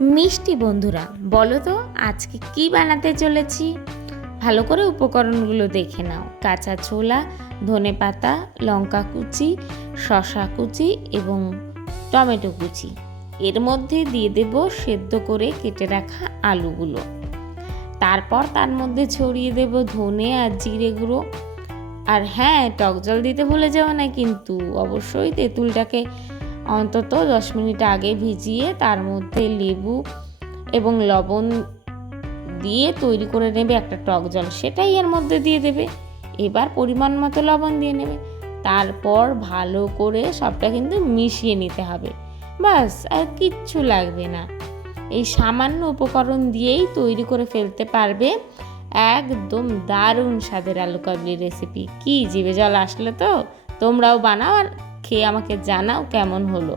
মিষ্টি বন্ধুরা, বলো তো আজকে কি বানাতে চলেছি? ভালো করে উপকরণগুলো দেখে নাও। কাঁচা ছোলা, ধনেপাতা, লঙ্কা কুচি, শসা কুচি এবং টমেটো কুচি। এর মধ্যে দিয়ে দেব সেদ্ধ করে কেটে রাখা আলুগুলো। তারপর তার মধ্যে ছড়িয়ে দেব ধনে আর জিরে গুঁড়ো। আর হ্যাঁ, টক জল দিতে ভুলে যাও না কিন্তু। অবশ্যই তেঁতুলটাকে অন্তত 10 মিনিট আগে ভিজিয়ে তার মধ্যে লেবু এবং লবণ দিয়ে তৈরি করে নেবে একটা টক জল, সেটাই এর মধ্যে দিয়ে দেবে। এবার পরিমাণ মতো লবণ দিয়ে নেবে। তারপর ভালো করে সবটা কিন্তু মিশিয়ে নিতে হবে। ব্যাস, আর কিচ্ছু লাগবে না। এই সামান্য উপকরণ দিয়েই তৈরি করে ফেলতে পারবে একদম দারুণ স্বাদের আলু কাবলি রেসিপি। কি জিভে জল আসলে তো? তোমরাও বানাও আর খেয়ে আমাকে জানাও কেমন হলো।